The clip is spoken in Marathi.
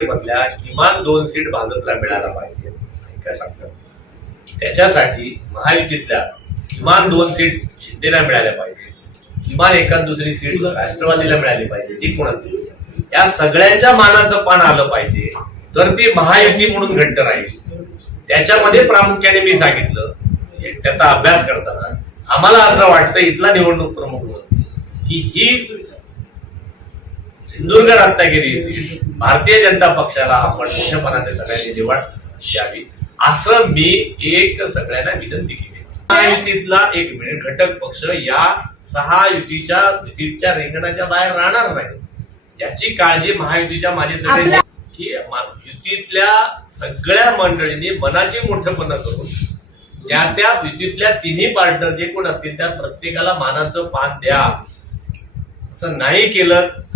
मधल्या किमान दोन सीट भाजपला मिळायला पाहिजे. काय सांगतात त्याच्यासाठी महायुतीतल्या किमान दोन सीट शिंदेला मिळाल्या पाहिजे. किमान एका दुसरी सीट राष्ट्रवादीला मिळाली पाहिजे जी कोण असतील या सगळ्यांच्या मानाचं पान आलं पाहिजे तर ती महायुती म्हणून घट्ट राहील. त्याच्यामध्ये प्रामुख्याने मी सांगितलं त्याचा अभ्यास करताना आम्हाला असं वाटतं इथला निवडणूक प्रमुख की ही सिंधुदुर्ग रत्नागिरी भारतीय जनता पक्षाला आपण मोठ्यापणाने सगळ्यांनी निवड द्यावी. असं मी एक सगळ्यांना विनंती केली. महायुतीतला एक मिनिट घटक पक्ष या सहा युतीच्या सीटच्या रिंगणाच्या बाहेर राहणार नाही. याची काळजी महायुतीच्या माझे सगळे की युतीतल्या सगळ्या मंडळींनी मनाची मोठेपणा करून त्या त्या युतीतल्या तिन्ही पार्टनर जे कोण असतील त्या प्रत्येकाला मानाचं पान द्या. असं नाही केलं